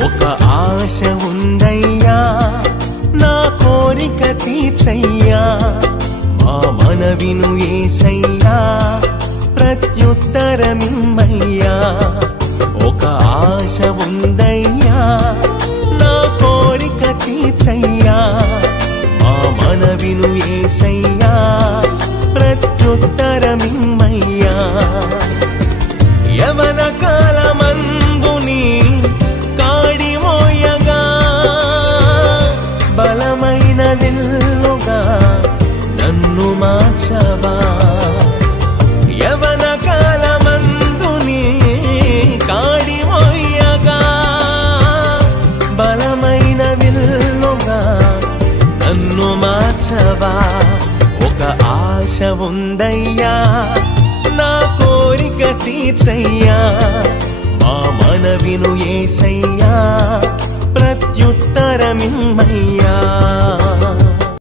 ఒక ఆశ ఉందయ్యా నా కోరిక తీర్చయ్యా మా మనవిను యేసయ్యా ప్రత్యుత్తరమిమ్మయ్యా ఒక ఆశ ఉందయ్యా నా కోరిక తీర్చయ్యా మా మనవిను యేసయ్యా ప్రత్యుత్తరమిమ్మయ్యా యవన కాలమందుని కాడి మోయగా బలమైన విల్లుగా నన్ను మార్చవా యవన కాలమందుని కాడి మోయగా బలమైన విల్లుగా నన్ను మార్చవా ఒక ఆశ ఉందయ్యా నా కోరిక తీర్చయ్యా మా మనవిను యేసయ్యా